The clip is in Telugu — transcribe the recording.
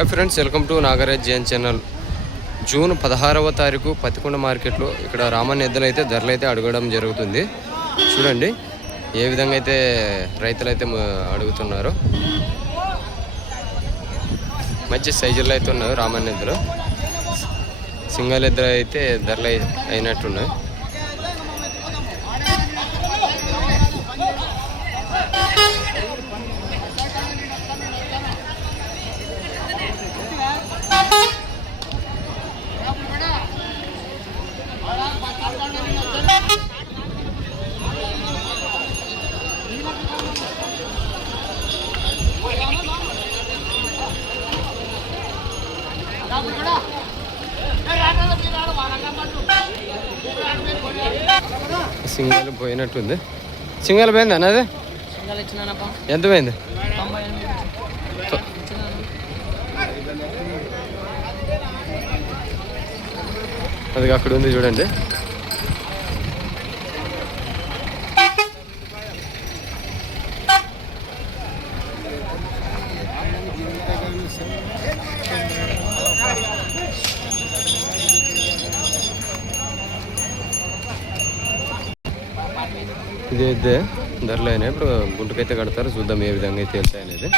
Hi friends, welcome to Nagaraj Jain channel. June 16వ తారీఖు పత్తికొండ మార్కెట్లో ఇక్కడ రామన్ ఎద్దులు అయితే ధరలు అయితే అడగడం జరుగుతుంది. చూడండి ఏ విధంగా అయితే రైతులు అయితే అడుగుతున్నారు. మంచి సైజుల్లో అయితే ఉన్నాయి రామన్ ఎద్దులు. సింగల్ ఎద్దులు అయితే ధరలు అయినట్టున్నాయి. సింగల్ పోయినట్టుంది. సింగల్ పోయింది అన్నది ఎంత పోయింది? అది అక్కడ ఉంది చూడండి. ఇది అయితే ధరలు అయినాయి. ఇప్పుడు గుంటుకైతే కడతారు. చూద్దాం ఏ విధంగా అయితే వెళ్తాయి అనేది.